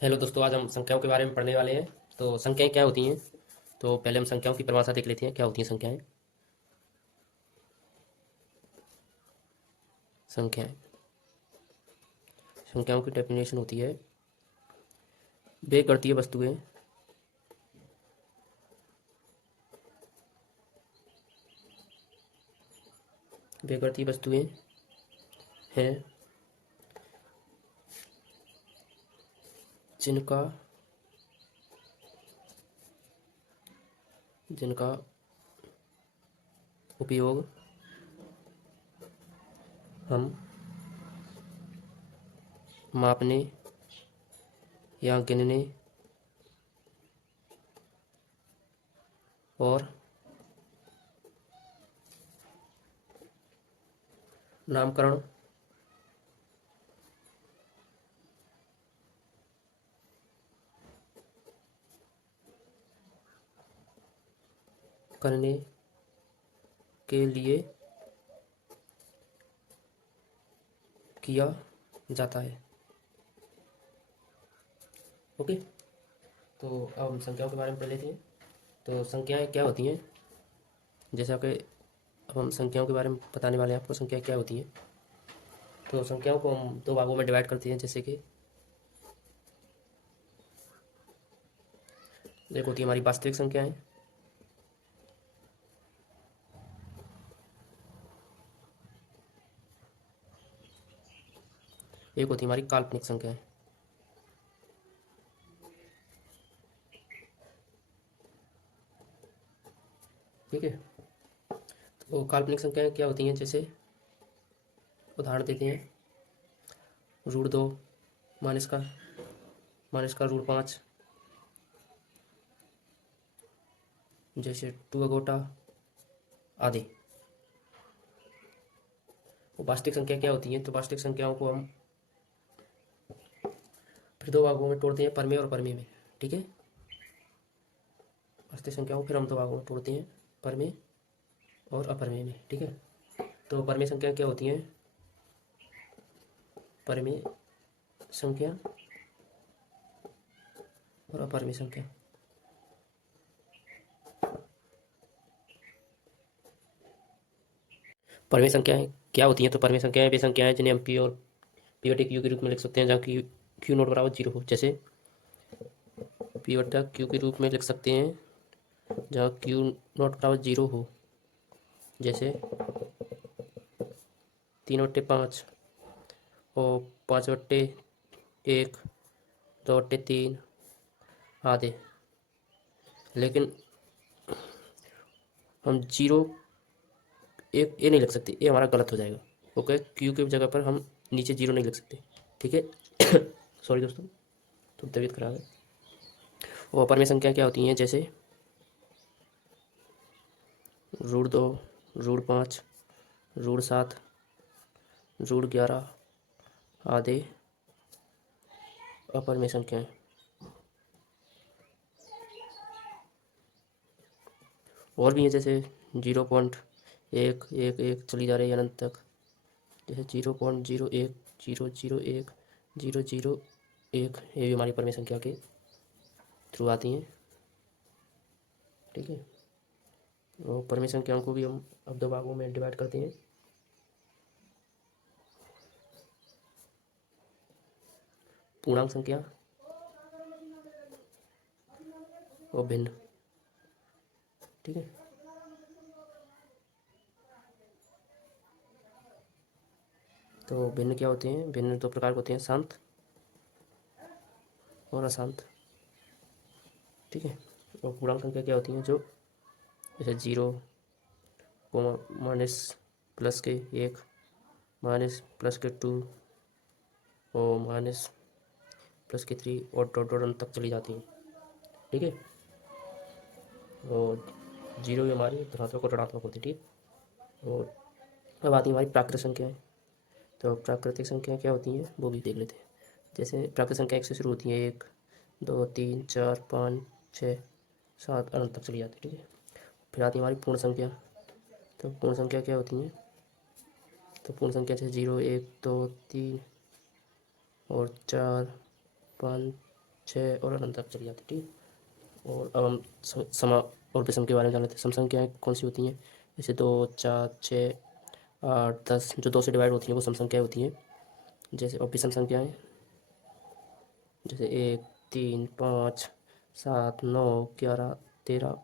Hello दोस्तों, आज हम संख्याओं के बारे में पढ़ने वाले हैं। तो संख्याएं क्या होती हैं? तो पहले हम संख्याओं की परिभाषा देख लेते हैं, क्या होती हैं संख्याएं। संख्याएं संख्याओं की डेफिनेशन होती है, वे गणितीय वस्तुएं वे गणितीय वस्तुएं हैं जिनका जिनका उपयोग हम मापने या गिनने और नामकरण करने के लिए किया जाता है। ओके, तो अब हम संख्याओं के बारे में पढ़ लेते हैं। तो संख्याएं क्या होती हैं, जैसा कि अब हम संख्याओं के बारे में बताने वाले हैं आपको। संख्याएं क्या होती हैं? तो संख्याओं को हम दो भागों में डिवाइड करते हैं, जैसे कि एक होती है हमारी वास्तविक संख्याएं, एक होती है हमारी काल्पनिक संख्याएं। ठीक है, तो काल्पनिक संख्याएं क्या होती हैं, जैसे उदाहरण देते हैं, √2, माइनस का √5, जैसे 2 अगोटा आदि। वो वास्तविक संख्या क्या होती हैं? तो वास्तविक संख्याओं को हम फिर दो भागों में तोड़ते हैं, परमेय और अपरमेय में। ठीक है, वास्तविक संख्याओं को फिर हम दो भागों में तोड़ते हैं, परमेय और अपरमेय में। ठीक है, तो परमेय संख्या क्या होती हैं? परमेय संख्या और अपरमेय संख्या। परमेय संख्याएं क्या होती हैं? तो परमेय संख्याएं वे संख्याएं जिन्हें हम पी और पी बटे क्यू के रूप में लिख सकते हैं, जहाँ क्यू नॉट बराबर जीरो हो। जैसे पी बटा क्यू के रूप में लिख सकते हैं जहाँ क्यू नॉट बराबर जीरो हो, जैसे 3/5 और 5/1, 2/3 आदि। लेकिन हम जीरो एक ये नहीं लिख सकते, ये हमारा गलत हो जाएगा। ओके, क्यू की जगह पर हम नीचे जीरो नहीं लिख सकते। ठीक है, सॉरी दोस्तों, तो तबीयत खराब है। और अपरमेय संख्या क्या होती हैं, जैसे √2, √5, √7, √11 आदि अपरमेय संख्याएं। और भी हैं, जैसे 0.111 चली जा रही है अनंत तक, जैसे 0.01001, ये भी हमारी परमेय संख्या के थ्रू आती हैं। ठीक है, और परमेय संख्याओं को भी हम अब दो भागों में डिवाइड करते हैं, पूर्णांक संख्या और भिन्न। ठीक है, तो भिन्न क्या होते हैं? भिन्न दो प्रकार के होते हैं, शांत और अशांत। ठीक है, और पूर्णांक संख्या क्या होती हैं? जो जैसे 0, माइनस प्लस के 1, माइनस प्लस के 2 और माइनस प्लस के 3 और डॉट डॉट अंत तक चली जाती हैं। ठीक है, और जीरो भी हमारी धनात्मक और ऋणात्मक होती है। ठीक, और अब आती है हमारी प्राकृतिक संख्याएं। तो प्राकृतिक संख्याएं क्या होती हैं वो भी देख लेते हैं। जैसे प्राकृतिक संख्या एक से शुरू होती है, 1, 2, 3, 4, 5, 6, 7 अनंत तक चली जाती है। ठीक है, फिर आती है हमारी पूर्ण संख्या। तो पूर्ण संख्या क्या होती हैं? तो पूर्ण संख्या जैसे 0, 1, 2, 3 और 4, 5, 6 और अनंत तक चली जाती है। ठीक है। और अब हम समा और विषम के बारे में जान लेते हैं। सम संख्याएँ कौन सी होती हैं? जैसे 2, 4, 6, 8, 10 जो 2 से डिवाइड होती हैं वो सम संख्याएँ होती हैं। जैसे और विषम संख्याएँ जैसे 1, 3, 5, 7, 9, 11, 13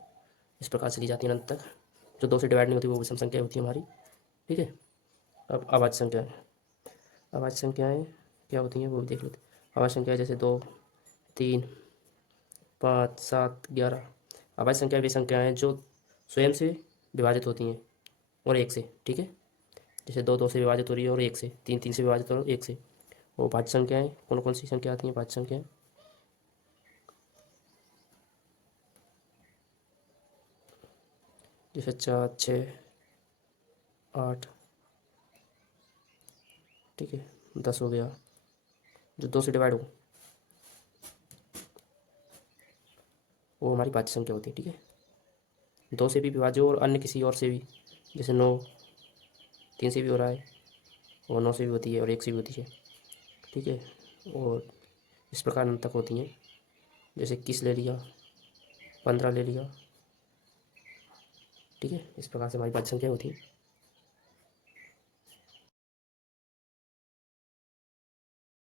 इस प्रकार चली जाती है अनंत तक। जो 2 से डिवाइड नहीं होती वो विषम संख्या होती है हमारी। ठीक है। अब अभाज्य संख्याएँ, अभाज्य संख्याएँ क्या होती हैं वो भी देख लेते हैं। अभाज्य संख्याएँ जैसे 2, 3, 5, 7, 11। अभाज्य संख्याएँ वे संख्याएँ जो स्वयं से विभाजित होती हैं और 1 से। ठीक है। जैसे 2 2 से विभाजित हो रही है और 1 से, 3 3 से विभाजित हो रही है 1 से। वो भाज्य संख्याएँ कौन कौन सी संख्या आती हैं? भाज्य संख्याएँ जैसे 4, 6, 8। ठीक है। 10 हो गया जो 2 से डिवाइड हो वो हमारी भाज्य संख्या होती है। ठीक है। 2 से भी विभाज्य हो और अन्य किसी और से भी, जैसे 9 3 से भी हो रहा है और 9 से भी होती है और 1 से भी होती है। ठीक है। और इस प्रकार अनंत तक होती हैं। जैसे 21 ले लिया, 15 ले लिया। ठीक है। इस प्रकार से हमारी भाज्य संख्या होती है।